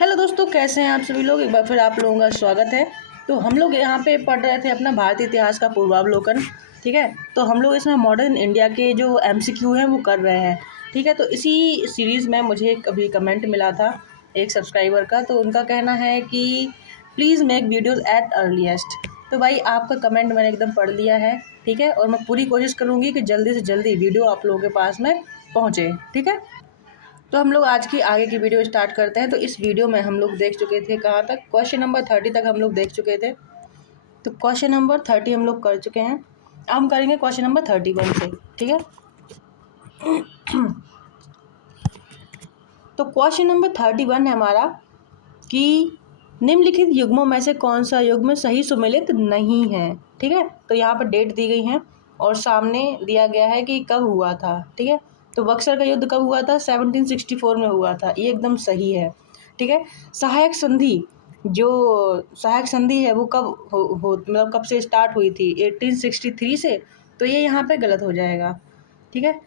Hello दोस्तों, कैसे हैं आप सभी लोग। एक बार फिर आप लोगों का स्वागत है। तो हम लोग यहाँ पे पढ़ रहे थे अपना भारतीय इतिहास का पूर्वावलोकन। ठीक है, तो हम लोग इसमें मॉडर्न इंडिया के जो एमसीक्यू हैं वो कर रहे हैं। ठीक है, तो इसी सीरीज़ में मुझे कभी कमेंट मिला था एक सब्सक्राइबर का, तो उनका कहना है कि please make videos at earliest. तो भाई आपका कमेंट मैंने एकदम पढ़ लिया है। ठीक है, और मैं पूरी कोशिश करूँगी कि जल्दी से जल्दी वीडियो आप लोगों के पास में पहुँचे। ठीक है, तो हम लोग आज की आगे की वीडियो स्टार्ट करते हैं। तो इस वीडियो में हम लोग देख चुके थे कहाँ तक, क्वेश्चन नंबर 30 तक हम लोग देख चुके थे। तो क्वेश्चन नंबर 30 हम लोग कर चुके हैं। अब हम करेंगे क्वेश्चन नंबर 31 से। ठीक है, तो क्वेश्चन नंबर 31 है हमारा कि निम्नलिखित युग्मों में से कौन सा युग्म सही सुमेलित नहीं है। ठीक है, तो यहाँ पर डेट दी गई है और सामने दिया गया है कि कब हुआ था। ठीक है, तो बक्सर का युद्ध कब हुआ था? 1764 में हुआ था। ये एकदम सही है। ठीक है, सहायक संधि, जो सहायक संधि है वो कब मतलब कब से स्टार्ट हुई थी? 1863 से। तो ये यहाँ पे गलत हो जाएगा। ठीक है,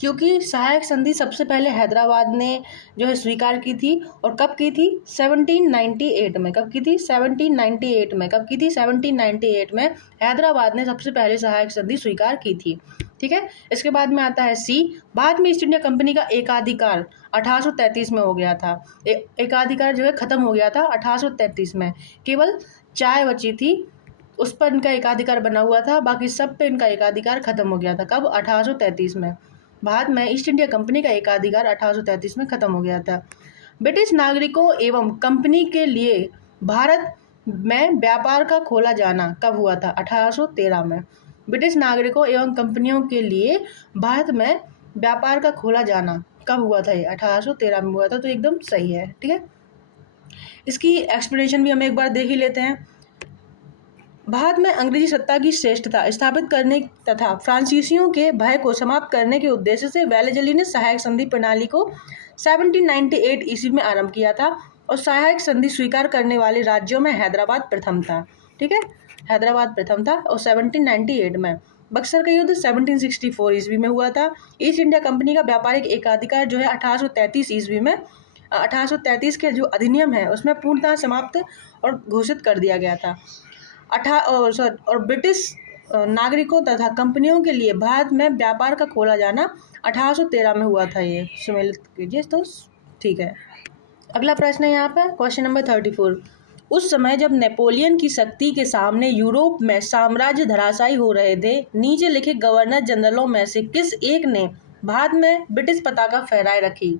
क्योंकि सहायक संधि सबसे पहले हैदराबाद ने जो है स्वीकार की थी। और कब की थी? 1798 में। कब की थी? 1798 में। कब की थी? 1798 में हैदराबाद ने सबसे पहले सहायक संधि स्वीकार की थी। ठीक है, इसके बाद में आता है सी। बाद में ईस्ट इंडिया कंपनी का एकाधिकार 1833 में हो गया था। एकाधिकार जो है खत्म हो गया था 1833 में। केवल चाय बची थी, उस पर इनका एकाधिकार बना हुआ था, बाकी सब पे इनका एकाधिकार खत्म हो गया था। कब? 1833 में। बाद में ईस्ट इंडिया कंपनी का एकाधिकार 1833 में खत्म हो गया था। ब्रिटिश नागरिकों एवं कंपनी के लिए भारत में व्यापार का खोला जाना कब हुआ था? 1813 में। ब्रिटिश नागरिकों एवं कंपनियों के लिए भारत में व्यापार का खोला जाना कब हुआ था? ये 1813 में हुआ था। तो एकदम सही है। ठीक है, इसकी एक्सप्लेनेशन भी हम एक बार देख ही लेते हैं। भारत में अंग्रेजी सत्ता की श्रेष्ठता स्थापित करने तथा फ्रांसीसियों के भय को समाप्त करने के उद्देश्य से वेलेजली ने सहायक संधि प्रणाली को 1798 ईस्वी में आरंभ किया था और सहायक संधि स्वीकार करने वाले राज्यों में हैदराबाद प्रथम था। ठीक है, हैदराबाद प्रथम था और 1798 में। बक्सर का युद्ध 1764 ईस्वी में हुआ था। ईस्ट इंडिया कंपनी का व्यापारिक एकाधिकार जो है 1833 ईस्वी में 1833 के जो अधिनियम है उसमें पूर्णतः समाप्त और घोषित कर दिया गया था। और ब्रिटिश नागरिकों तथा कंपनियों के लिए भारत में व्यापार का खोला जाना 1813 में हुआ था। ये सम्मिलित कीजिए तो ठीक है। अगला प्रश्न है यहाँ पे क्वेश्चन नंबर 34। उस समय जब नेपोलियन की शक्ति के सामने यूरोप में साम्राज्य धराशायी हो रहे थे, नीचे लिखे गवर्नर जनरलों में से किस एक ने भारत में ब्रिटिश पताका फहराए रखी?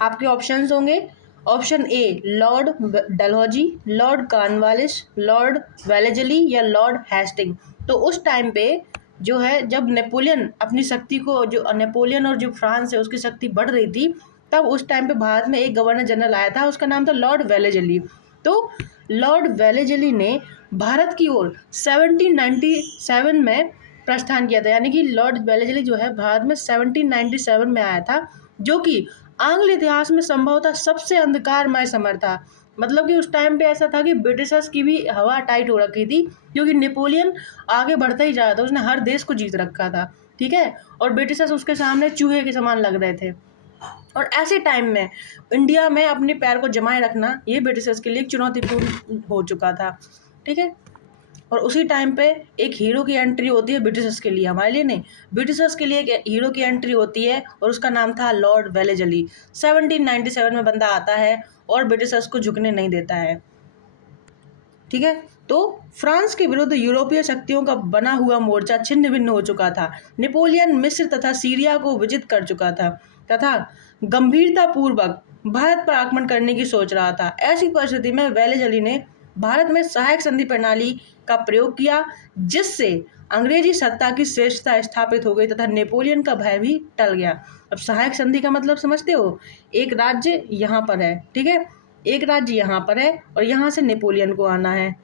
आपके ऑप्शंस होंगे। Option A Lord Dalhousie, Lord Cornwallis, Lord Wellesley या लॉर्ड हेस्टिंग। तो उस टाइम पे जो है जब नेपोलियन अपनी शक्ति को, जो नेपोलियन और जो फ्रांस है उसकी शक्ति बढ़ रही थी, तब उस टाइम पे भारत में एक गवर्नर जनरल आया था, उसका नाम था लॉर्ड वेलेजली। तो लॉर्ड वेलेजली ने भारत की ओर 1797 में प्रस्थान किया था। यानी कि लॉर्ड वेलेजली जो है भारत में 1797 में आया था, जो कि आंग्ल इतिहास में संभवतः सबसे अंधकारमय समय था। मतलब कि उस टाइम पे ऐसा था कि ब्रिटिशर्स की भी हवा टाइट हो रखी थी, क्योंकि नेपोलियन आगे बढ़ता ही जा रहा था, उसने हर देश को जीत रखा था। ठीक है, और ब्रिटिशर्स उसके सामने चूहे के समान लग रहे थे। और ऐसे टाइम में इंडिया में अपने पैर को जमाए रखना ये ब्रिटिशर्स के लिए चुनौतीपूर्ण हो चुका था। ठीक है, और उसी टाइम पे एक हीरो की एंट्री होती है ब्रिटिशर्स के लिए, हमारे लिए नहीं, ब्रिटिशर्स के लिए एक हीरो की एंट्री होती है और उसका नाम था लॉर्ड वेलेजली। 1797 में बंदा आता है और ब्रिटिशर्स को झुकने नहीं देता है। ठीक है, तो फ्रांस के विरुद्ध यूरोपीय शक्तियों का बना हुआ मोर्चा छिन्न भिन्न हो चुका था। नेपोलियन मिस्र तथा सीरिया को विजित कर चुका था तथा गंभीरता पूर्वक भारत पर आक्रमण करने की सोच रहा था। ऐसी परिस्थिति में वेलेजली ने भारत में सहायक संधि प्रणाली का प्रयोग किया, जिससे अंग्रेजी सत्ता की श्रेष्ठता स्थापित हो गई तथा नेपोलियन का भय भी टल गया। अब सहायक संधि का मतलब समझते हो? एक राज्य यहाँ पर है, ठीक है, एक राज्य यहाँ पर है और यहाँ से नेपोलियन को आना है।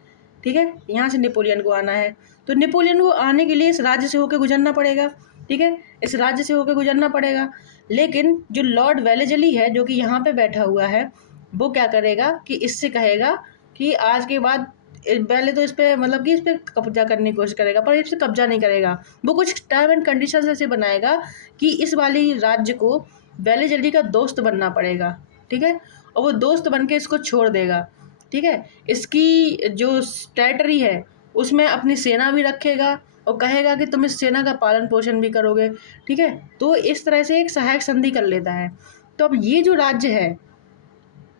ठीक है, यहाँ से नेपोलियन को आना है, तो नेपोलियन को आने के लिए इस राज्य से होकर गुजरना पड़ेगा। ठीक है, इस राज्य से होकर गुजरना पड़ेगा। लेकिन जो लॉर्ड वेलेजली है, जो कि यहाँ पे बैठा हुआ है, वो क्या करेगा कि इससे कहेगा कि आज के बाद पहले तो इस पर मतलब कि इस पर कब्जा करने की कोशिश करेगा, पर इस पर कब्जा नहीं करेगा। वो कुछ टर्म एंड कंडीशन ऐसे बनाएगा कि इस वाली राज्य को वेलेजली का दोस्त बनना पड़ेगा। ठीक है, और वो दोस्त बन के इसको छोड़ देगा, ठीक है। इसकी जो टेरिटरी है उसमें अपनी सेना भी रखेगा और कहेगा कि तुम इस सेना का पालन पोषण भी करोगे, ठीक है। तो इस तरह से एक सहायक संधि कर लेता है। तो अब ये जो राज्य है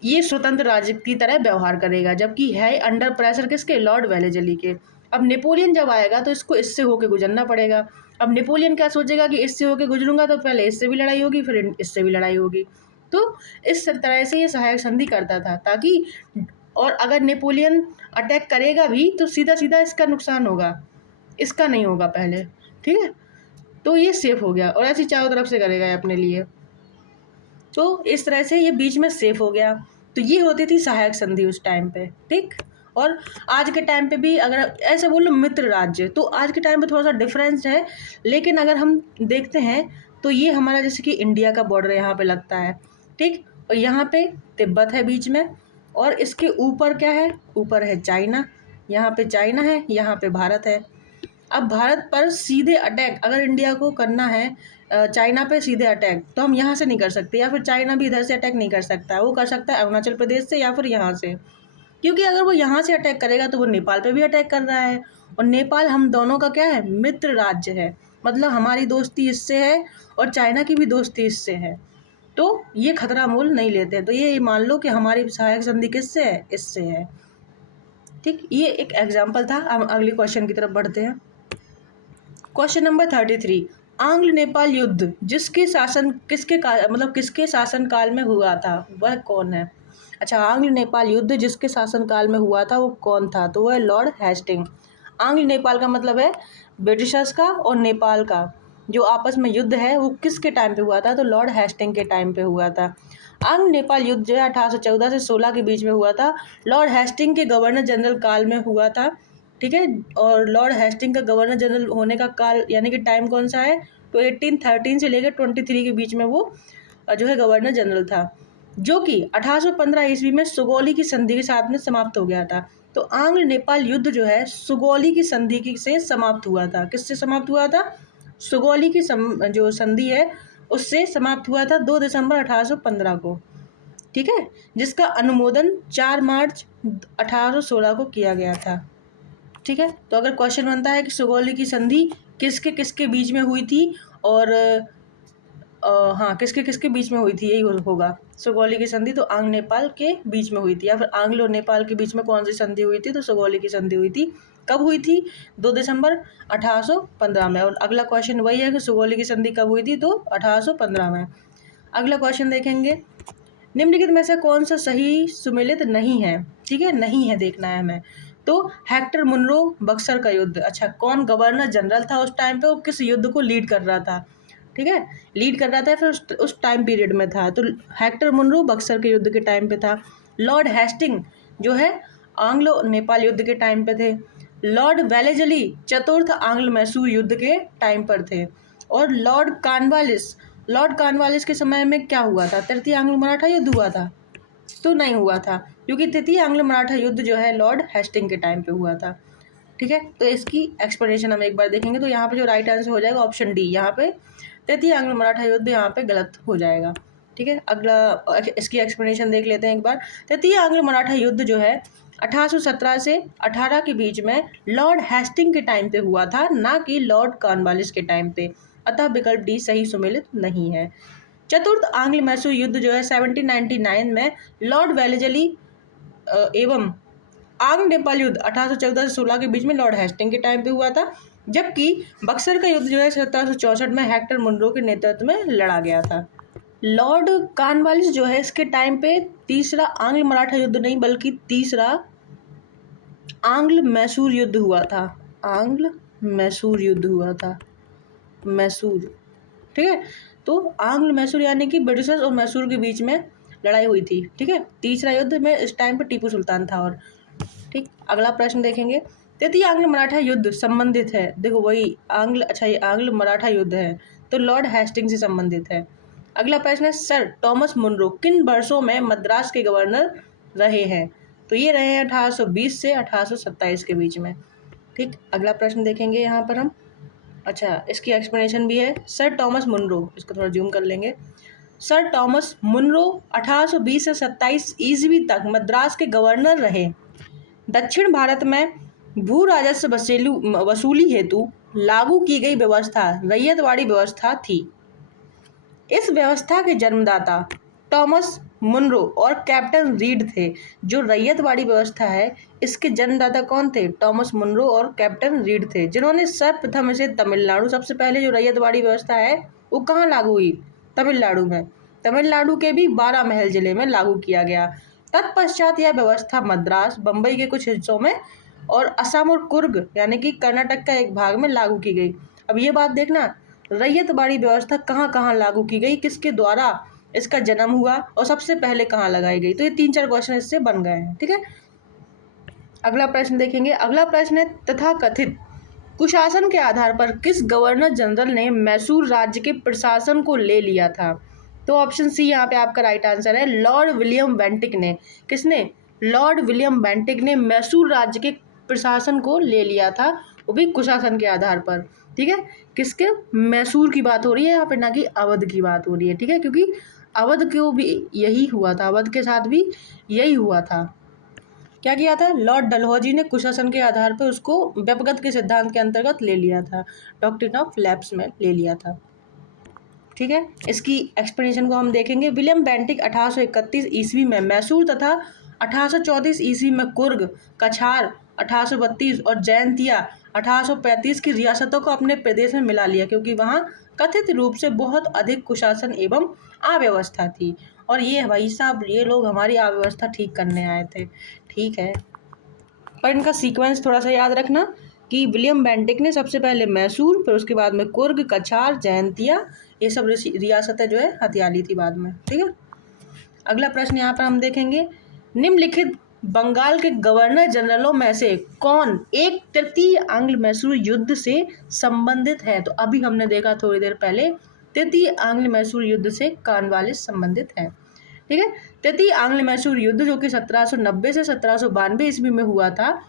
ये स्वतंत्र राज्य की तरह व्यवहार करेगा, जबकि है अंडर प्रेशर किसके, लॉर्ड वेलेजली के। अब नेपोलियन जब आएगा तो इसको इससे होके गुजरना पड़ेगा। अब नेपोलियन क्या सोचेगा कि इससे होके गुजरूंगा तो पहले इससे भी लड़ाई होगी, फिर इससे भी लड़ाई होगी। तो इस तरह से ये सहायक संधि करता था ताकि, और अगर नेपोलियन अटैक करेगा भी तो सीधा सीधा इसका नुकसान होगा, इसका नहीं होगा पहले, ठीक है। तो ये सेफ हो गया और ऐसे चारों तरफ से करेगा ये अपने लिए। तो इस तरह से ये बीच में सेफ हो गया। तो ये होती थी सहायक संधि उस टाइम पे, ठीक। और आज के टाइम पे भी अगर ऐसे बोलो मित्र राज्य, तो आज के टाइम पे थोड़ा सा डिफरेंस है, लेकिन अगर हम देखते हैं तो ये हमारा जैसे कि इंडिया का बॉर्डर यहाँ पे लगता है, ठीक। और यहाँ पे तिब्बत है बीच में, और इसके ऊपर क्या है, ऊपर है चाइना, यहाँ पे चाइना है, यहाँ पे भारत है। अब भारत पर सीधे अटैक अगर इंडिया को करना है, चाइना पे सीधे अटैक, तो हम यहाँ से नहीं कर सकते, या फिर चाइना भी इधर से अटैक नहीं कर सकता, वो कर सकता है अरुणाचल प्रदेश से या फिर यहाँ से। क्योंकि अगर वो यहाँ से अटैक करेगा तो वो नेपाल पे भी अटैक कर रहा है, और नेपाल हम दोनों का क्या है, मित्र राज्य है, मतलब हमारी दोस्ती इससे है और चाइना की भी दोस्ती इससे है। तो ये खतरा मोल नहीं लेते हैं। तो ये मान लो कि हमारी सहायक संधि किससे है, इससे है, ठीक। ये एक एग्जाम्पल था। हम अगले क्वेश्चन की तरफ बढ़ते हैं। क्वेश्चन नंबर 33, आंग्ल नेपाल युद्ध जिसके शासन किसके मतलब किसके शासन काल में हुआ था, वह कौन है। अच्छा, आंग्ल नेपाल युद्ध जिसके शासन काल में हुआ था वो कौन था, तो वह लॉर्ड हेस्टिंग। आंग्ल नेपाल का मतलब है ब्रिटिशर्स का और नेपाल का जो आपस में युद्ध है वो किसके टाइम पे हुआ था, तो लॉर्ड हेस्टिंग के टाइम पे हुआ था। आंग्ल नेपाल युद्ध जो है 1814 से 16 के बीच में हुआ था। लॉर्ड हेस्टिंग के गवर्नर जनरल काल में हुआ था, ठीक है। और लॉर्ड हेस्टिंग का गवर्नर जनरल होने का काल यानी कि टाइम कौन सा है, तो 1813 से लेकर 23 के बीच में वो जो है गवर्नर जनरल था, जो कि 1815 ईस्वी में सुगौली की संधि के साथ में समाप्त हो गया था। तो आंग्ल नेपाल युद्ध जो है सुगौली की संधि से समाप्त हुआ था। किससे समाप्त हुआ था, सुगौली की जो संधि है उससे समाप्त हुआ था 2 दिसंबर 1815 को, ठीक है, जिसका अनुमोदन 4 मार्च 1816 को किया गया था, ठीक है। तो अगर क्वेश्चन बनता है कि सुगौली की संधि किसके किसके बीच में हुई थी, और हाँ किसके किसके बीच में हुई थी, यही होगा सुगौली की संधि, तो आंग्ल नेपाल के बीच में हुई थी, या फिर आंग्ल और नेपाल के बीच में कौन सी संधि हुई थी, तो सुगौली की संधि हुई थी। कब हुई थी, 2 दिसंबर 1815 में। और अगला क्वेश्चन वही है कि सुगौली की संधि कब हुई थी, तो 1815 में। अगला क्वेश्चन देखेंगे, निम्नलिखित में से कौन सा सही सुमेलित नहीं है, ठीक है, नहीं है देखना है हमें। तो हेक्टर मुनरो बक्सर का युद्ध, अच्छा कौन गवर्नर जनरल था उस टाइम पे और किस युद्ध को लीड कर रहा था, ठीक है, लीड कर रहा था, फिर उस टाइम पीरियड में था, तो हेक्टर मुनरो बक्सर के युद्ध के टाइम पे था। लॉर्ड हेस्टिंग जो है आंग्लो नेपाल युद्ध के टाइम पे थे। लॉर्ड वेलेजली चतुर्थ आंग्ल मैसूर युद्ध के टाइम पर थे। और लॉर्ड कॉर्नवालिस के समय में क्या हुआ था, तृतीय आंग्ल मराठा युद्ध हुआ था, तो नहीं हुआ था, क्योंकि तृतीय आंग्ल मराठा युद्ध जो है लॉर्ड हेस्टिंग के टाइम पे हुआ था, ठीक है। तो इसकी एक्सप्लेनेशन हम एक बार देखेंगे, तो यहाँ पे जो राइट आंसर हो जाएगा ऑप्शन डी, यहाँ पे तृतीय आंग्ल मराठा युद्ध यहाँ पे गलत हो जाएगा, ठीक है। अगला इसकी एक्सप्लेनेशन देख लेते हैं एक बार। तृतीय आंग्ल मराठा युद्ध जो है 1817 से 18 के बीच में लॉर्ड हेस्टिंग के टाइम पे हुआ था, ना कि लॉर्ड कॉर्नवालिस के टाइम पे, अतः विकल्प डी सही सुमेलित नहीं है। चतुर्थ आंग्ल मैसूर युद्ध जो है 1799 में लॉर्ड वेलेजली एवं आंग्ल नेपाल युद्ध 1814 से 16 के बीच में लॉर्ड हेस्टिंग के टाइम पे हुआ था, जबकि बक्सर का युद्ध जो है 1764 में हेक्टर मुनरो के नेतृत्व में लड़ा गया था। लॉर्ड कॉर्नवालिस जो है इसके टाइम पे तीसरा आंग्ल मराठा युद्ध नहीं बल्कि तीसरा आंग्ल मैसूर युद्ध हुआ था, आंग्ल मैसूर युद्ध हुआ था, मैसूर, ठीक है। तो आंग्ल मैसूर यानी कि ब्रिटिशर्स और मैसूर के बीच में लड़ाई हुई थी, ठीक है। तीसरा युद्ध में इस टाइम पर टीपू सुल्तान था, और ठीक। अगला प्रश्न देखेंगे, तृतीय आंग्ल मराठा युद्ध संबंधित है, देखो वही आंग्ल, अच्छा ये आंग्ल मराठा युद्ध है तो लॉर्ड हेस्टिंग से संबंधित है। अगला प्रश्न है, सर थॉमस मुनरो किन वर्षों में मद्रास के गवर्नर रहे हैं, तो ये रहे हैं 1820 से 1827 के बीच में, ठीक। अगला प्रश्न देखेंगे यहाँ पर हम, अच्छा इसकी एक्सप्लेनेशन भी है, सर थॉमस मुनरो, इसको थोड़ा जूम कर लेंगे। सर टॉमस मुनरो 1820 से 27 ईस्वी तक मद्रास के गवर्नर रहे। दक्षिण भारत में भू राजस्व वसूली हेतु लागू की गई व्यवस्था रैयतवाड़ी व्यवस्था थी। इस व्यवस्था के जन्मदाता टॉमस मुनरो और कैप्टन रीड थे। जो रैयतवाड़ी व्यवस्था है, इसके जन्मदाता कौन थे? टॉमस मुनरो और कैप्टन रीड थे, जिन्होंने सर्वप्रथम इसे तमिलनाडु, सबसे पहले जो रैयतवाड़ी व्यवस्था है वो कहाँ लागू हुई? तमिलनाडु में। तमिलनाडु के भी 12 महल जिले में लागू किया गया। तत्पश्चात यह व्यवस्था मद्रास, बम्बई के कुछ हिस्सों में और असम और कुर्ग यानी कि कर्नाटक का एक भाग में लागू की गई। अब ये बात देखना, रैयतवाड़ी व्यवस्था कहाँ कहाँ लागू की गई, किसके द्वारा इसका जन्म हुआ और सबसे पहले कहाँ लगाई गई। तो ये 3-4 क्वेश्चन इससे बन गए हैं। ठीक है, अगला प्रश्न देखेंगे। अगला प्रश्न है, तथाकथित कुशासन के आधार पर किस गवर्नर जनरल ने मैसूर राज्य के प्रशासन को ले लिया था? तो ऑप्शन सी यहाँ पे आपका राइट आंसर है, लॉर्ड विलियम बेंटिक ने। किसने? लॉर्ड विलियम बेंटिक ने मैसूर राज्य के प्रशासन को ले लिया था, वो भी कुशासन के आधार पर। ठीक है, किसके? मैसूर की बात हो रही है यहाँ पे, ना कि अवध की बात हो रही है। ठीक है, क्योंकि अवध को भी यही हुआ था, अवध के साथ भी यही हुआ था। क्या किया था? लॉर्ड डलहौजी ने कुशासन के आधार पर उसको व्यपगत के सिद्धांत के अंतर्गत ले लिया था, डॉक्ट्रिन ऑफ लैप्स में ले लिया था। ठीक है, इसकी एक्सप्लेनेशन को हम देखेंगे। विलियम बेंटिक 1831 ईस्वी में मैसूर तथा 1834 ईस्वी में कुर्ग, कछार 1832 और जयंतिया 1835 की रियासतों को अपने प्रदेश में मिला लिया, क्योंकि वहाँ कथित रूप से बहुत अधिक कुशासन एवं अव्यवस्था थी। और ये भाई साहब, ये लोग हमारी अव्यवस्था ठीक करने आए थे। ठीक है, पर इनका सीक्वेंस थोड़ा सा याद रखना कि विलियम बेंटिक ने सबसे पहले मैसूर, फिर उसके बाद में कुर्ग, कछार, जयंतिया, ये सब रियासतें जो है हथियाली थी बाद में। ठीक है, अगला प्रश्न यहाँ पर हम देखेंगे। निम्नलिखित बंगाल के गवर्नर जनरलों में से कौन 1/3 आंग्ल मैसूर युद्ध से संबंधित है? तो अभी हमने देखा थोड़ी देर पहले, तृतीय आंग्ल मैसूर युद्ध से कॉर्नवालिस संबंधित है। ठीक है, तृतीय आंग्ल मैसूर युद्ध जो कि 1790 से 1792 ईस्वी में हुआ था,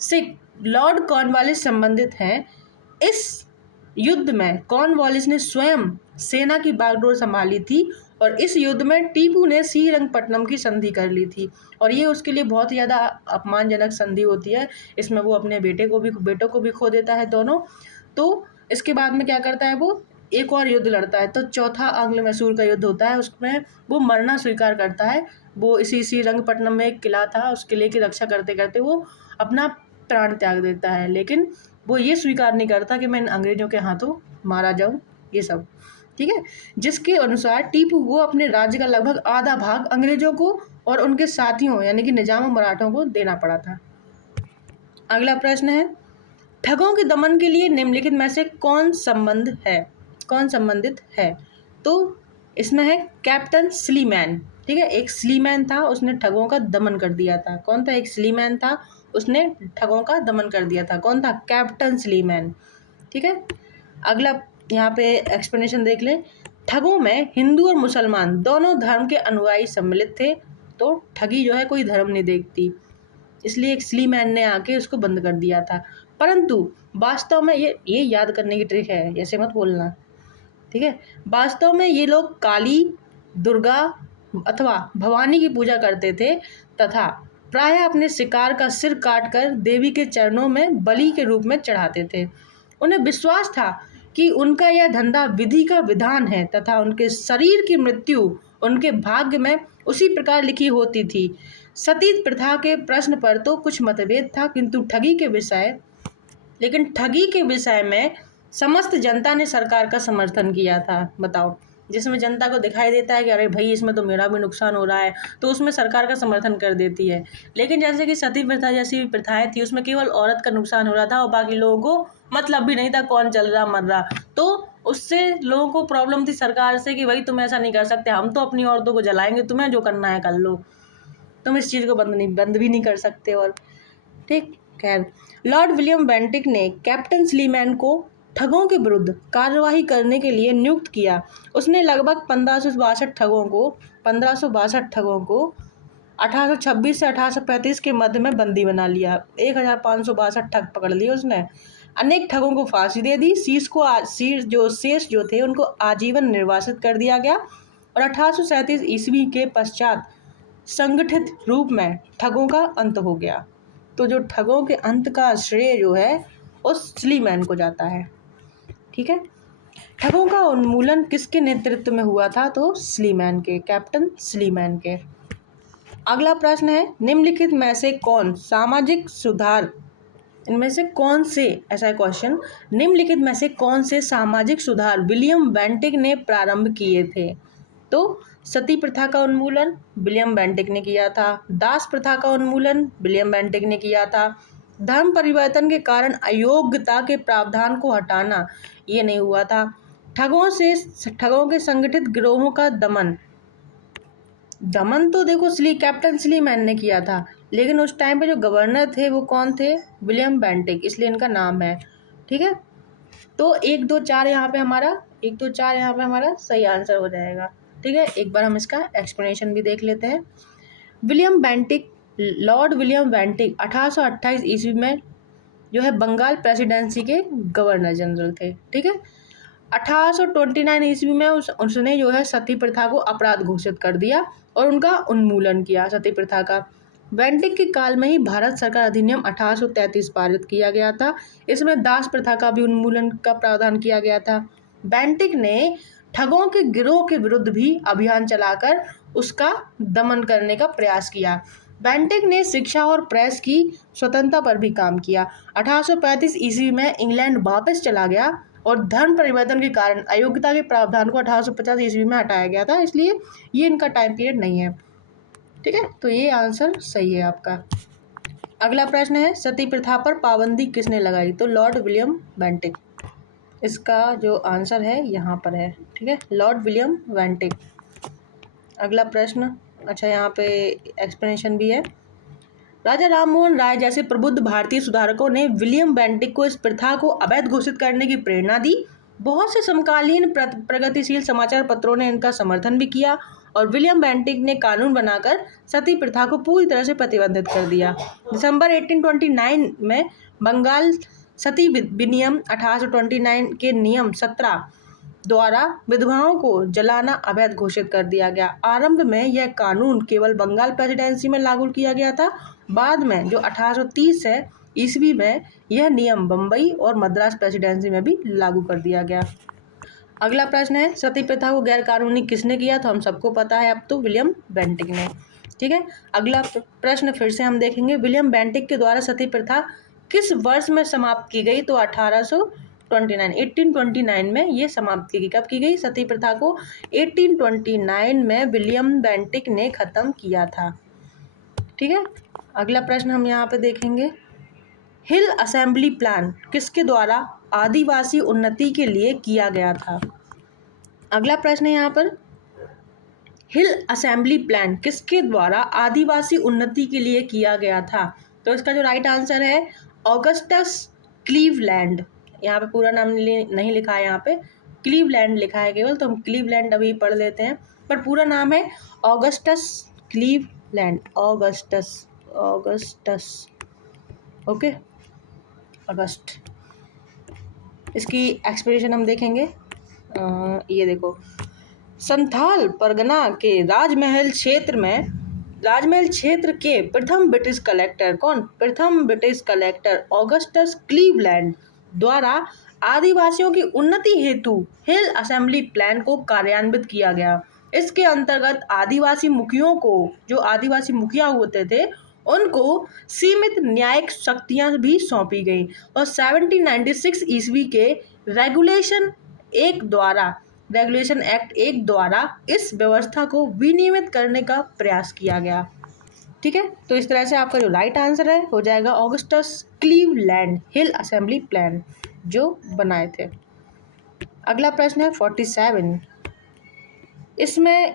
से लॉर्ड कॉर्नवालिस संबंधित हैं। इस युद्ध में कॉर्नवालिस ने स्वयं सेना की बागडोर संभाली थी और इस युद्ध में टीपू ने श्रीरंगपट्टनम की संधि कर ली थी, और ये उसके लिए बहुत ज़्यादा अपमानजनक संधि होती है। इसमें वो अपने बेटों को भी खो देता है दोनों। तो इसके बाद में क्या करता है, वो एक और युद्ध लड़ता है। तो चौथा आंग्ल मैसूर का युद्ध होता है, उसमें वो मरना स्वीकार करता है। वो इसी श्रीरंगपट्टनम में एक किला था, उस किले की रक्षा करते करते वो अपना प्राण त्याग देता है, लेकिन वो ये स्वीकार नहीं करता कि मैं अंग्रेजों के हाथों मारा जाऊं, ये सब। ठीक है, जिसके अनुसार टीपू को अपने राज्य का लगभग आधा भाग अंग्रेजों को और उनके साथियों यानी कि निजाम और मराठों को देना पड़ा था। अगला प्रश्न है, ठगों के दमन के लिए निम्नलिखित में से कौन संबंधित है? तो इसमें है कैप्टन स्लीमैन। ठीक है, एक स्लीमैन था, उसने ठगों का दमन कर दिया था। कौन था? एक स्लीमैन था, उसने ठगों का दमन कर दिया था। कौन था? Captain Sleeman. ठीक है, अगला यहाँ पे एक्सप्लेनेशन देख ले। ठगों में हिंदू और मुसलमान दोनों धर्म के अनुयायी सम्मिलित थे। तो ठगी जो है कोई धर्म नहीं देखती, इसलिए एक स्लीमैन ने आके उसको बंद कर दिया था। परंतु वास्तव में ये याद करने की ट्रिक है, ऐसे मत बोलना। ठीक है, वास्तव में ये लोग काली, दुर्गा अथवा भवानी की पूजा करते थे तथा प्रायः अपने शिकार का सिर काटकर देवी के चरणों में बलि के रूप में चढ़ाते थे। उन्हें विश्वास था कि उनका यह धंधा विधि का विधान है तथा उनके शरीर की मृत्यु उनके भाग्य में उसी प्रकार लिखी होती थी। सती प्रथा के प्रश्न पर तो कुछ मतभेद था, किंतु ठगी के विषय में समस्त जनता ने सरकार का समर्थन किया था। बताओ, जिसमें जनता को दिखाई देता है कि अरे भाई इसमें तो मेरा भी नुकसान हो रहा है, तो उसमें सरकार का समर्थन कर देती है। लेकिन जैसे कि सती प्रथा जैसी प्रथाएं थी, उसमें केवल औरत का नुकसान हो रहा था और बाकी लोगों को मतलब भी नहीं था कौन चल रहा मर रहा। तो उससे लोगों को प्रॉब्लम थी सरकार से कि भाई तुम ऐसा नहीं कर सकते, हम तो अपनी औरतों को जलाएंगे, तुम्हें जो करना है कर लो, तुम इस चीज़ को बंद भी नहीं कर सकते। और ठीक, खैर, लॉर्ड विलियम बेंटिक ने कैप्टन स्लीमैन को ठगों के विरुद्ध कार्यवाही करने के लिए नियुक्त किया। उसने लगभग 1562 ठगों को 1826 से 1835 के मध्य में बंदी बना लिया। 1562 ठग पकड़ लिए उसने। अनेक ठगों को फांसी दे दी। शेष जो थे उनको आजीवन निर्वासित कर दिया गया। और 1837 ईस्वी के पश्चात संगठित रूप में ठगों का अंत हो गया। तो जो ठगों के अंत का श्रेय जो है उस स्लीमैन को जाता है। ठीक है, ठगों का उन्मूलन किसके नेतृत्व में हुआ था? तो स्लीमैन के, कैप्टन स्लीमैन के। अगला प्रश्न है, निम्नलिखित में से कौन सामाजिक सुधार, इनमें से कौन से, ऐसा है क्वेश्चन, निम्नलिखित में से कौन से सामाजिक सुधार विलियम बेंटिक ने प्रारंभ किए थे? तो सती प्रथा का उन्मूलन विलियम बेंटिक ने किया था, दास प्रथा का उन्मूलन विलियम बेंटिक ने किया था, धर्म परिवर्तन के कारण अयोग्यता के प्रावधान को हटाना ये नहीं हुआ था, ठगों के संगठित गिरोहों का दमन तो देखो कैप्टन स्लीमैन ने किया था, लेकिन उस टाइम पे जो गवर्नर थे वो कौन थे? विलियम बेंटिक, इसलिए इनका नाम है। ठीक है, तो 1 2 4 यहाँ पे हमारा सही आंसर हो जाएगा। ठीक है, एक बार हम इसका एक्सप्लेनेशन भी देख लेते हैं। William Bentinck, Lord William Bentinck 1828 ईस्वी में जो है बंगाल प्रेसिडेंसी के गवर्नर जनरल थे। ठीक है, 1829 ईस्वी में उसने जो है सती प्रथा को अपराध घोषित कर दिया और उनका उन्मूलन किया, सती प्रथा का। बेंटिक के काल में ही भारत सरकार अधिनियम 1833 पारित किया गया था। इसमें दास प्रथा का भी उन्मूलन का प्रावधान किया गया था। बेंटिक ने ठगों के गिरोह के विरुद्ध भी अभियान चलाकर उसका दमन करने का प्रयास किया। बेंटिक ने शिक्षा और प्रेस की स्वतंत्रता पर भी काम किया। 1835 ईस्वी में इंग्लैंड वापस चला गया और धर्म परिवर्तन के कारण अयोग्यता के प्रावधान को 1850 ईस्वी में हटाया गया था, इसलिए ये इनका टाइम पीरियड नहीं है। ठीक है, तो ये आंसर सही है आपका। अगला प्रश्न है, सती प्रथा पर पाबंदी किसने लगाई? तो लॉर्ड विलियम बेंटिक, इसका जो आंसर है यहाँ पर है। ठीक है, लॉर्ड विलियम बेंटिक। अगला प्रश्न, अच्छा यहाँ पे एक्सप्लेनेशन भी है। राजा राममोहन राय जैसे प्रबुद्ध भारतीय सुधारकों ने विलियम बेंटिक को इस प्रथा को अवैध घोषित करने की प्रेरणा दी। बहुत से समकालीन प्रगतिशील समाचार पत्रों ने इनका समर्थन भी किया और विलियम बेंटिक ने कानून बनाकर सती प्रथा को पूरी तरह से प्रतिबंधित कर दिया। दिसंबर 1829 में बंगाल सती विनियम 1829 के नियम 17 द्वारा विधवाओं को जलाना अवैध घोषित कर दिया गया। आरंभ में यह कानून केवल बंगाल प्रेसिडेंसी में लागू किया गया था। बाद में जो 1830 है ईस्वी में यह नियम बम्बई और मद्रास प्रेसिडेंसी में भी लागू कर दिया गया। अगला प्रश्न है, सती प्रथा को गैर कानूनी किसने किया? तो हम सबको पता है अब तो, विलियम बेंटिक ने। ठीक है, अगला प्रश्न फिर से हम देखेंगे, विलियम बेंटिक के द्वारा सती प्रथा किस वर्ष में समाप्त की गई? तो 1829 में ये समाप्त की गई। कब की गई सती प्रथा को? 1829 में विलियम बेंटिक ने खत्म किया था। ठीक है, अगला प्रश्न हम यहाँ पे देखेंगे, हिल असेंबली प्लान किसके द्वारा आदिवासी उन्नति के लिए किया गया था? अगला प्रश्न है यहाँ पर, हिल असेंबली प्लान किसके द्वारा आदिवासी उन्नति के लिए किया गया था? तो इसका जो राइट आंसर है ऑगस्टस क्लीवलैंड। यहाँ पे पूरा नाम नहीं लिखा है, यहाँ पे क्लीवलैंड लिखा है केवल, तो हम क्लीवलैंड अभी पढ़ लेते हैं, पर पूरा नाम है ऑगस्टस क्लीवलैंड। ऑगस्टस ओके, अगस्त। इसकी एक्सप्लेनेशन हम देखेंगे। ये देखो, संथाल परगना के राजमहल क्षेत्र के प्रथम ब्रिटिश कलेक्टर, कौन? प्रथम ब्रिटिश कलेक्टर ऑगस्टस क्लीवलैंड द्वारा आदिवासियों की उन्नति हेतु हिल असेंबली प्लान को कार्यान्वित किया गया। इसके अंतर्गत आदिवासी मुखियों को, जो आदिवासी मुखिया होते थे, उनको सीमित न्यायिक शक्तियां भी सौंपी गई और 1796 ईस्वी के रेगुलेशन एक्ट 1 द्वारा इस व्यवस्था को विनियमित करने का प्रयास किया गया। ठीक है, तो इस तरह से आपका जो राइट आंसर है हो जाएगा ऑगस्टस क्लीवलैंड, हिल असेंबली प्लान जो बनाए थे। अगला प्रश्न है 47,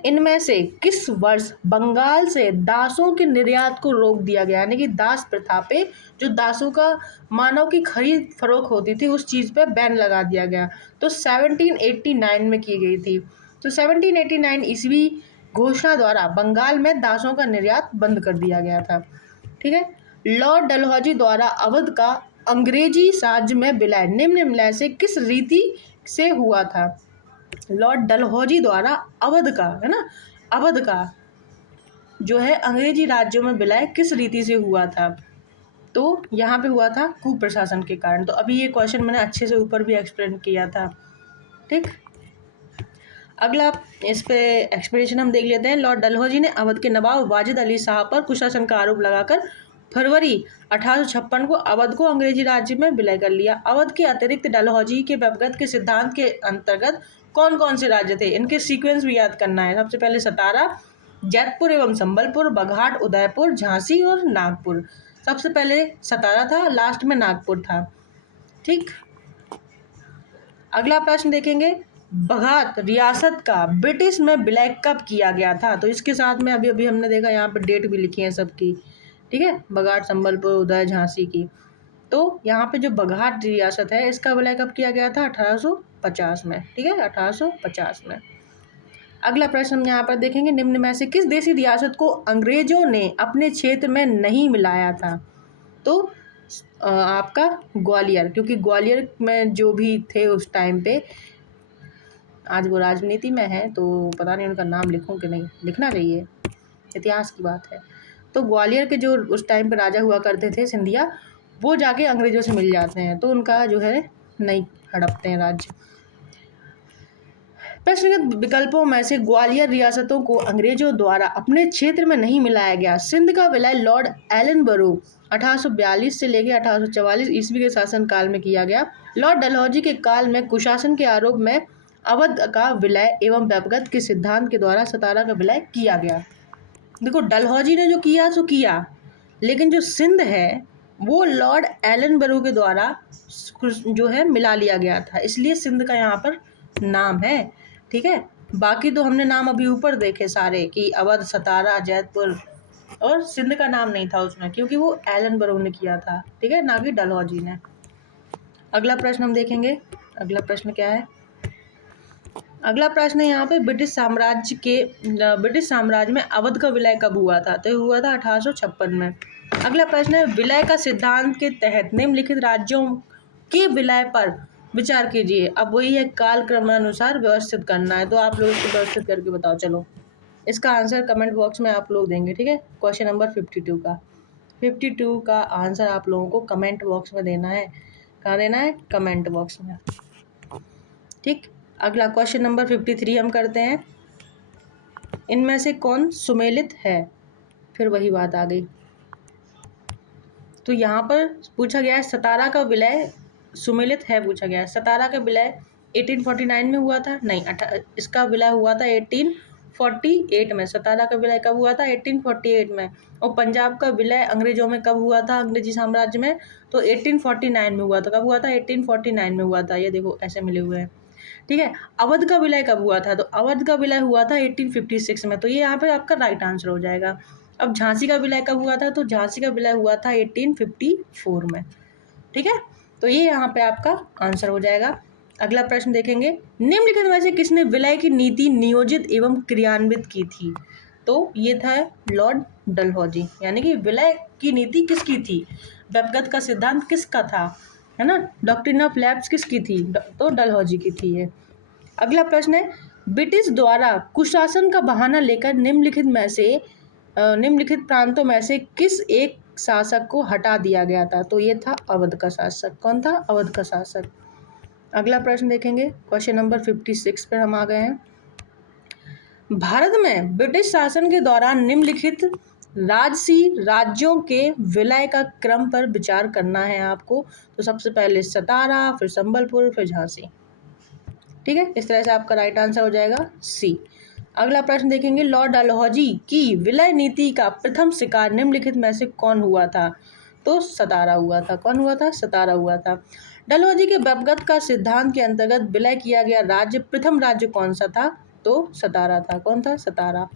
इनमें से किस वर्ष बंगाल से दासों के निर्यात को रोक दिया गया? यानी कि दास प्रथा पे, जो दासों का मानव की खरीद फरोख्त होती थी, उस चीज़ पे बैन लगा दिया गया। तो 1789 में की गई थी। तो 1789 ईस्वी घोषणा द्वारा बंगाल में दासों का निर्यात बंद कर दिया गया था। ठीक है, लॉर्ड डलहौजी द्वारा अवध का अंग्रेजी राज्य में विलय निम्न में से किस रीति से हुआ था? लॉर्ड डलहौजी द्वारा अवध का, है ना, अवध का जो है अंग्रेजी राज्यों में विलय किस रीति से हुआ था? तो यहाँ पे हुआ था कुप्रशासन के कारण। तो अभी ये क्वेश्चन मैंने अच्छे से ऊपर भी एक्सप्लेन किया था। ठीक, अगला इस पे एक्सप्लेनेशन हम देख लेते हैं। लॉर्ड डलहौजी ने अवध के नवाब वाजिद अली शाह पर कुशासन का आरोप लगाकर फरवरी 1856 को अवध को अंग्रेजी राज्य में विलय कर लिया। अवध के अतिरिक्त डलहौजी के व्यवगत के सिद्धांत के अंतर्गत कौन कौन से राज्य थे, इनके सीक्वेंस भी याद करना है। सबसे पहले सतारा, जैतपुर एवं संबलपुर, बघाट, उदयपुर, झांसी और नागपुर। सबसे पहले सतारा था, लास्ट में नागपुर था। ठीक, अगला प्रश्न देखेंगे, बघात रियासत का ब्रिटिश में विलय कब किया गया था? तो इसके साथ में अभी अभी हमने देखा यहाँ पर डेट भी लिखी है सबकी। ठीक है, बघाट, संबलपुर, उदय, झांसी की। तो यहाँ पे जो बघाट रियासत है इसका विलय कब किया गया था? 1850 में। ठीक है, 1850 में। अगला प्रश्न हम यहाँ पर देखेंगे, निम्न में से किस देशी रियासत को अंग्रेजों ने अपने क्षेत्र में नहीं मिलाया था? तो आपका ग्वालियर, क्योंकि ग्वालियर में जो भी थे उस टाइम पे, आज वो राजनीति में है तो पता नहीं उनका नाम लिखूं कि नहीं, लिखना चाहिए, इतिहास की बात है। तो ग्वालियर के जो उस टाइम पे राजा हुआ करते थे सिंधिया, वो जाके अंग्रेजों से मिल जाते हैं, तो उनका जो है नहीं हड़पते हैं राज्य। प्रश्नगत विकल्पों में से ग्वालियर रियासतों को अंग्रेजों द्वारा अपने क्षेत्र में नहीं मिलाया गया। सिंध का विलय लॉर्ड एलनबरो 1842 से लेकर 1844 ईस्वी के शासनकाल में किया गया। लॉर्ड डलहौजी के काल में कुशासन के आरोप में अवध का विलय एवं व्यवगत के सिद्धांत के द्वारा सतारा का विलय किया गया। देखो, डलहौजी ने जो किया सो किया, लेकिन जो सिंध है वो लॉर्ड एलनबरो के द्वारा जो है मिला लिया गया था, इसलिए सिंध का यहाँ पर नाम है। ठीक है, बाकी तो हमने नाम अभी ऊपर देखे सारे कि अवध, सतारा, जैतपुर, और सिंध का नाम नहीं था उसमें क्योंकि वो एलनबरो ने किया था। ठीक है, ना कि डलहौजी ने। अगला प्रश्न हम देखेंगे, अगला प्रश्न क्या है? अगला प्रश्न है यहाँ पे, ब्रिटिश साम्राज्य में अवध का विलय कब हुआ था? तो हुआ था 1856 में। अगला प्रश्न है, विलय का सिद्धांत के तहत निम्नलिखित राज्यों के विलय पर विचार कीजिए। अब वही है, काल क्रमानुसार व्यवस्थित करना है, तो आप लोग इसको व्यवस्थित करके बताओ। चलो, इसका आंसर कमेंट बॉक्स में आप लोग देंगे। ठीक है, क्वेश्चन नंबर 52 का आंसर आप लोगों को कमेंट बॉक्स में देना है। कहाँ देना है? कमेंट बॉक्स में। ठीक, अगला क्वेश्चन नंबर 53 हम करते हैं, इनमें से कौन सुमेलित है? फिर वही बात आ गई। तो यहाँ पर पूछा गया है सतारा का विलय सुमेलित है, पूछा गया है। सतारा का विलय 1849 में हुआ था? नहीं, इसका विलय हुआ था 1848 में। सतारा का विलय कब हुआ था? 1848 में। और पंजाब का विलय अंग्रेजों में कब हुआ था? अंग्रेजी साम्राज्य में तो 1849 में हुआ था। कब हुआ था? 1849 में हुआ था। ये देखो ऐसे मिले हुए हैं। ठीक है, अवध का विलय कब हुआ था? तो अवध का विलय हुआ था 1856 में। तो ये यहाँ पे आपका राइट आंसर हो जाएगा। अब झांसी का विलय कब हुआ था? तो झांसी का विलय हुआ था 1854 में। ठीक है, तो ये यहाँ पे आपका आंसर हो जाएगा। अगला प्रश्न देखेंगे, निम्नलिखित में से किसने विलय की नीति नियोजित एवं क्रियान्वित की थी? तो ये था लॉर्ड डलहौजी, यानी कि विलय की नीति किसकी थी? व्यवगत का सिद्धांत किसका था, है ना? डॉक्ट्रिन ऑफ लैप्स किसकी थी? तो डलहौजी की थी ये। अगला प्रश्न है, ब्रिटिश द्वारा कुशासन का बहाना लेकर निम्नलिखित प्रांतों में से किस एक शासक को हटा दिया गया था? तो ये था अवध का शासक। कौन था? अवध का शासक। अगला प्रश्न देखेंगे, क्वेश्चन नंबर 56 पर हम आ गए हैं। भारत में ब्रिटिश शासन के दौरान निम्नलिखित राजसी राज्यों के विलय का क्रम पर विचार करना है आपको। तो सबसे पहले सतारा, फिर संबलपुर, फिर झांसी। ठीक है, इस तरह से आपका राइट आंसर हो जाएगा सी। अगला प्रश्न देखेंगे, लॉर्ड डलहौजी की विलय नीति का प्रथम शिकार निम्नलिखित में से कौन हुआ था? तो सतारा हुआ था। कौन हुआ था? सतारा हुआ था। डलहौजी के व्यवगत का सिद्धांत के अंतर्गत विलय किया गया राज्य, प्रथम राज्य कौन सा था? तो सतारा था। कौन था? सतारा।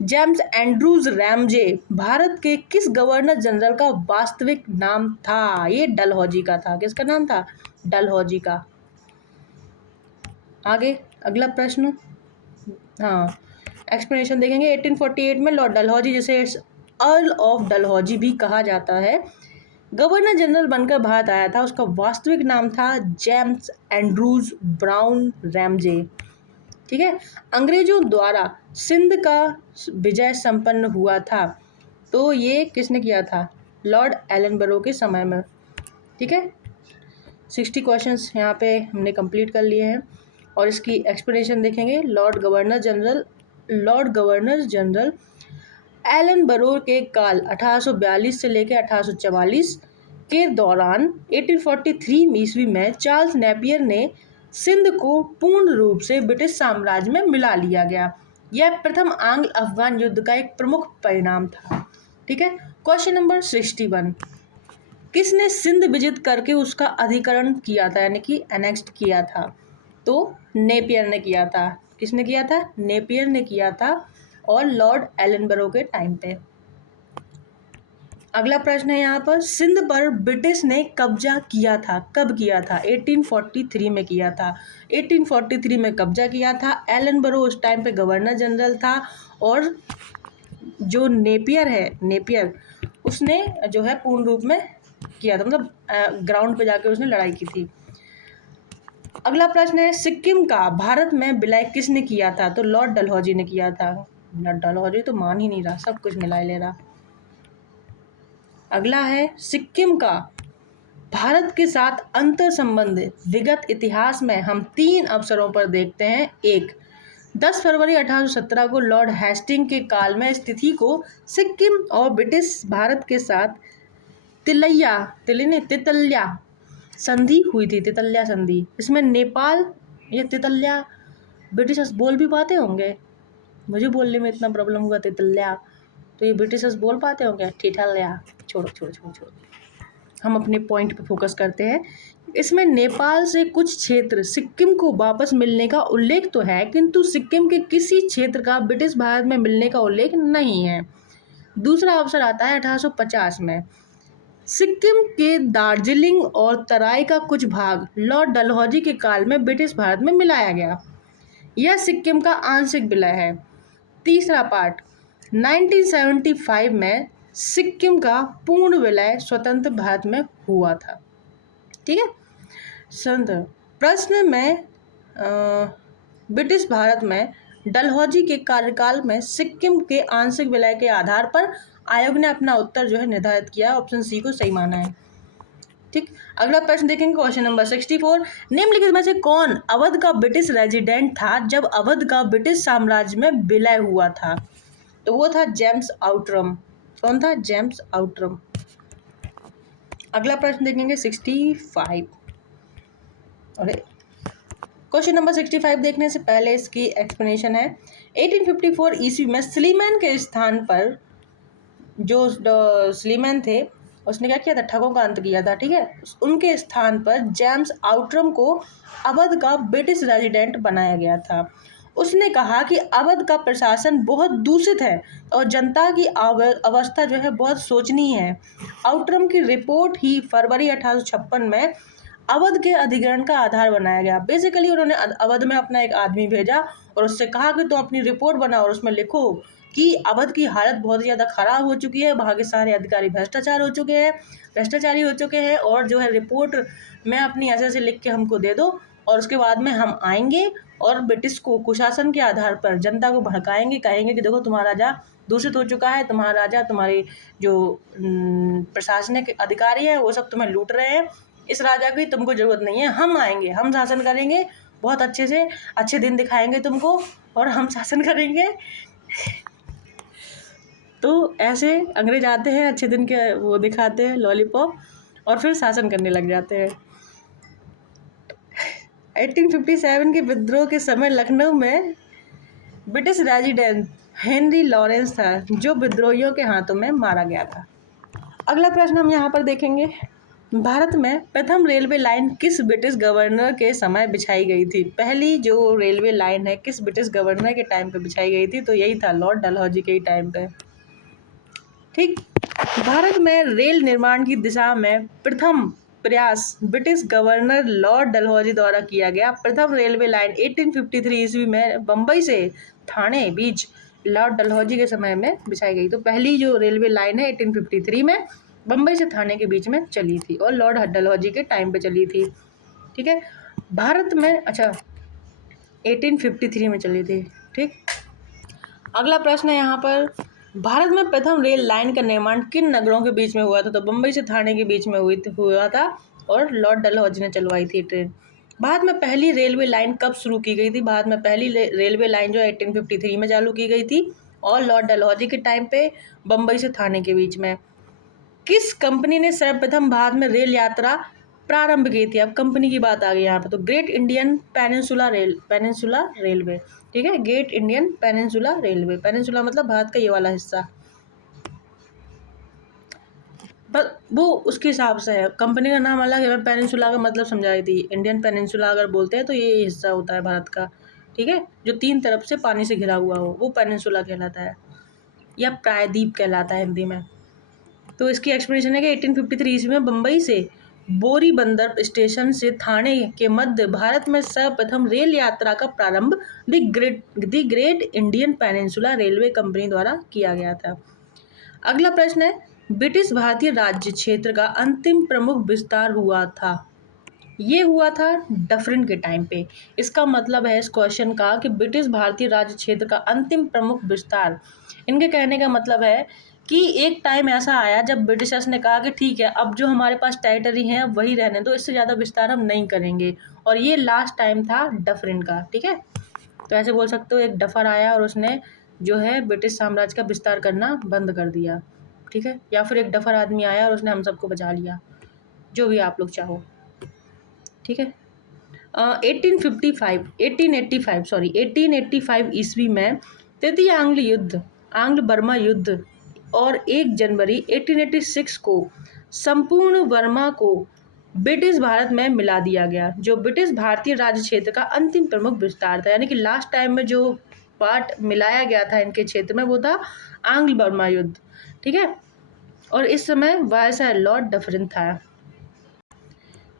जेम्स एंड्रूज रैमजे भारत के किस गवर्नर जनरल का वास्तविक नाम था? ये डलहौजी का था। किसका नाम था? डलहौजी का। आगे अगला प्रश्न, हाँ, एक्सप्लेनेशन देखेंगे। 1848 में लॉर्ड डलहौजी, जिसे अर्ल ऑफ डलहौजी भी कहा जाता है, गवर्नर जनरल बनकर भारत आया था। उसका वास्तविक नाम था जेम्स एंड्रूज ब्राउन रैमजे। ठीक है। अंग्रेजों द्वारा सिंध का विजय संपन्न हुआ था, तो ये किसने किया था? लॉर्ड एलनबरो के समय में। ठीक है, 60 क्वेश्चंस यहाँ पे हमने कंप्लीट कर लिए हैं और इसकी एक्सप्लेनेशन देखेंगे। लॉर्ड गवर्नर जनरल एलनबरो के काल 1842 से लेकर 1844 के दौरान 1843 ईस्वी में चार्ल्स नेपियर ने सिंध को पूर्ण रूप से ब्रिटिश साम्राज्य में मिला लिया गया। यह प्रथम आंग्ल अफगान युद्ध का एक प्रमुख परिणाम था। ठीक है। क्वेश्चन नंबर 61, किसने सिंध विजित करके उसका अधिकरण किया था, यानी कि एनेक्स्ड किया था? तो नेपियर ने किया था। किसने किया था? नेपियर ने किया था, और लॉर्ड एलनबरो के टाइम पे। अगला प्रश्न है यहाँ पर, सिंध पर ब्रिटिश ने कब्जा किया था, कब किया था? 1843 में किया था। 1843 में कब्जा किया था। एलनबरो उस टाइम पे गवर्नर जनरल था, और जो नेपियर उसने जो है पूर्ण रूप में किया था, मतलब ग्राउंड पे जाकर उसने लड़ाई की थी। अगला प्रश्न है, सिक्किम का भारत में विलय किसने किया था? तो लॉर्ड डलहौजी ने किया था। लॉर्ड डलहौजी तो मान ही नहीं रहा, सब कुछ मिला ले रहा। अगला है, सिक्किम का भारत के साथ अंतर संबंध विगत इतिहास में हम 3 अवसरों पर देखते हैं। 1, 10 फरवरी 1817 को लॉर्ड हेस्टिंग के काल में स्थिति को सिक्किम और ब्रिटिश भारत के साथ तितल्या संधि हुई थी। तितल्या संधि, इसमें नेपाल, ये तितल्या ब्रिटिशर्स बोल भी पाते होंगे? मुझे बोलने में इतना प्रॉब्लम हुआ तितल्या, तो ये ब्रिटिशर्स बोल पाते होंगे? ठिठल्या। छोड़ो, हम अपने पॉइंट पे फोकस करते हैं। इसमें नेपाल से कुछ क्षेत्र सिक्किम को वापस मिलने का उल्लेख तो है, किंतु सिक्किम के किसी क्षेत्र का ब्रिटिश भारत में मिलने का उल्लेख नहीं है। दूसरा अवसर आता है 1850 में। सिक्किम के दार्जिलिंग और तराई का कुछ भाग लॉर्ड डलहौजी के काल में ब्रिटिश भारत में मिलाया गया। यह सिक्किम का आंशिक विलय है। तीसरा पार्ट, 1975 में सिक्किम का पूर्ण विलय स्वतंत्र भारत में हुआ था। ठीक है। प्रश्न में ब्रिटिश भारत में डलहौजी के कार्यकाल में सिक्किम के आंशिक विलय के आधार पर आयोग ने अपना उत्तर जो है निर्धारित किया। ऑप्शन सी को सही माना है। ठीक। अगला प्रश्न देखेंगे, क्वेश्चन नंबर 64, निम्नलिखित में से कौन अवध का ब्रिटिश रेजिडेंट था जब अवध का ब्रिटिश साम्राज्य में विलय हुआ था? तो वो था जेम्स आउटरम। कौन था? James Outram. अगला प्रश्न देखेंगे 65। अरे, क्वेश्चन नंबर 65 देखने से पहले इसकी एक्सप्लेनेशन है। 1854 ईस्वी में स्लीमैन के स्थान पर, जो स्लीमैन थे उसने क्या किया था? ठगों का अंत किया था। ठीक है। उनके स्थान पर जेम्स आउटरम को अवध का ब्रिटिश रेजिडेंट बनाया गया था। उसने कहा कि अवध का प्रशासन बहुत दूषित है और जनता की अवस्था जो है बहुत शोचनीय है। आउटरम की रिपोर्ट ही फरवरी 1856 में अवध के अधिग्रहण का आधार बनाया गया। बेसिकली उन्होंने अवध में अपना एक आदमी भेजा और उससे कहा कि तुम अपनी रिपोर्ट बनाओ और उसमें लिखो कि अवध की हालत बहुत ज़्यादा खराब हो चुकी है, वहाँ के सारे अधिकारी भ्रष्टाचारी हो चुके हैं और जो है रिपोर्ट में अपनी ऐसे लिख के हमको दे दो, और उसके बाद में हम आएंगे और ब्रिटिश को कुशासन के आधार पर जनता को भड़काएंगे, कहेंगे कि देखो तुम्हारा राजा दूषित हो चुका है, तुम्हारा राजा, तुम्हारे जो प्रशासनिक अधिकारी है वो सब तुम्हें लूट रहे हैं, इस राजा की तुमको ज़रूरत नहीं है, हम आएंगे, हम शासन करेंगे, बहुत अच्छे से अच्छे दिन दिखाएंगे तुमको और हम शासन करेंगे। तो ऐसे अंग्रेज आते हैं, अच्छे दिन के वो दिखाते हैं लॉलीपॉप, और फिर शासन करने लग जाते हैं। 1857 के विद्रोह के समय लखनऊ में ब्रिटिश रेजिडेंट हेनरी लॉरेंस था, जो विद्रोहियों के हाथों में मारा गया था। अगला प्रश्न हम यहाँ पर देखेंगे, भारत में प्रथम रेलवे लाइन किस ब्रिटिश गवर्नर के समय बिछाई गई थी? पहली जो रेलवे लाइन है किस ब्रिटिश गवर्नर के टाइम पे बिछाई गई थी? तो यही था, लॉर्ड डलहौजी के ही टाइम पे। ठीक। भारत में रेल निर्माण की दिशा में प्रथम प्रयास ब्रिटिश गवर्नर लॉर्ड डलहौजी द्वारा किया गया। प्रथम रेलवे लाइन 1853 ईस्वी में बम्बई से ठाणे बीच लॉर्ड डलहौजी के समय में बिछाई गई। तो पहली जो रेलवे लाइन है 1853 में बम्बई से ठाणे के बीच में चली थी और लॉर्ड डलहौजी के टाइम पे चली थी। ठीक है। भारत में, अच्छा, 1853 में चली थी। ठीक, अगला प्रश्न है यहाँ पर, भारत में प्रथम रेल लाइन का निर्माण किन नगरों के बीच में हुआ था? तो बम्बई से थाने के बीच में हुआ था और लॉर्ड डलहौजी ने चलवाई थी ट्रेन। भारत में पहली रेलवे लाइन कब शुरू की गई थी? भारत में पहली रेलवे लाइन जो 1853 में चालू की गई थी और लॉर्ड डलहौजी के टाइम पे बम्बई से थाने के बीच में। किस कंपनी ने सर्वप्रथम भारत में रेल यात्रा प्रारंभ की थी? अब कंपनी की बात आ गई यहाँ पे, तो ग्रेट इंडियन पेनिनसुला रेलवे। ठीक है, great Indian peninsula railway, peninsula मतलब भारत का ये वाला हिस्सा, पर वो उसके हिसाब से है, कंपनी का नाम अलग है। मैं पेनिनसुला का मतलब समझाई थी, इंडियन पेनिनसुला अगर बोलते हैं तो ये हिस्सा होता है भारत का। ठीक है, जो 3 तरफ से पानी से घिरा हुआ हो वो पेनिनसुला कहलाता है, या प्रायद्वीप कहलाता है हिंदी में। तो इसकी एक्सप्लेनेशन है कि 1853 ईस्वी में बम्बई से बोरी बंदर स्टेशन से थाने के मध्य भारत में सर्वप्रथम रेल यात्रा का प्रारंभ the great Indian peninsula railway company द्वारा किया गया था। अगला प्रश्न है, ब्रिटिश भारतीय राज्य क्षेत्र का अंतिम प्रमुख विस्तार हुआ था? ये हुआ था डफरिन के टाइम पे। इसका मतलब है इस क्वेश्चन का कि ब्रिटिश भारतीय राज्य क्षेत्र का अंतिम प्रमुख विस्तार, इनके कहने का मतलब है कि एक टाइम ऐसा आया जब ब्रिटिशर्स ने कहा कि ठीक है, अब जो हमारे पास टेरिटरी है वही रहने दो, इससे ज़्यादा विस्तार हम नहीं करेंगे, और ये लास्ट टाइम था डफरिन का। ठीक है, तो ऐसे बोल सकते हो एक डफर आया और उसने जो है ब्रिटिश साम्राज्य का विस्तार करना बंद कर दिया। ठीक है, या फिर एक डफर आदमी आया और उसने हम सबको बचा लिया, जो भी आप लोग चाहो। ठीक है, 1885 ईस्वी में तृतीय आंग्ल बर्मा युद्ध और 1 जनवरी 1886 को संपूर्ण बर्मा को ब्रिटिश भारत में मिला दिया गया, जो ब्रिटिश भारतीय राज्य क्षेत्र का अंतिम प्रमुख विस्तार था। यानी कि लास्ट टाइम में जो पार्ट मिलाया गया था इनके क्षेत्र में वो था आंग्ल बर्मा युद्ध। ठीक है, और इस समय वायसराय लॉर्ड डफरिन था।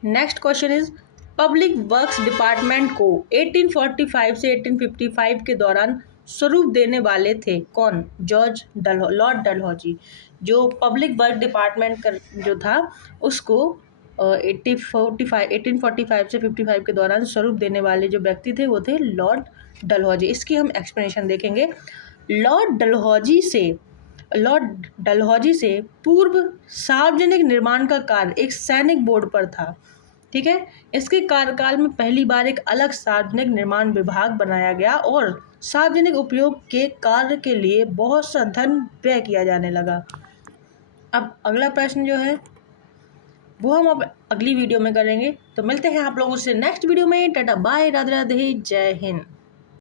Next question is, public works department को 1845 से 1855 के दौरान स्वरूप देने वाले थे कौन? लॉर्ड डलहौजी। जो पब्लिक वर्क डिपार्टमेंट का जो था उसको 1845 से 55 के दौरान स्वरूप देने वाले जो व्यक्ति थे वो थे लॉर्ड डलहौजी। इसकी हम एक्सप्लेनेशन देखेंगे। लॉर्ड डलहौजी से पूर्व सार्वजनिक निर्माण का कार्य एक सैनिक बोर्ड पर था। ठीक है, इसके कार्यकाल में पहली बार एक अलग सार्वजनिक निर्माण विभाग बनाया गया और सार्वजनिक उपयोग के कार्य के लिए बहुत सा धन व्यय किया जाने लगा। अब अगला प्रश्न जो है वो हम अब अगली वीडियो में करेंगे, तो मिलते हैं आप लोगों से नेक्स्ट वीडियो में। टाटा बाय, राधे राधे, जय हिंद।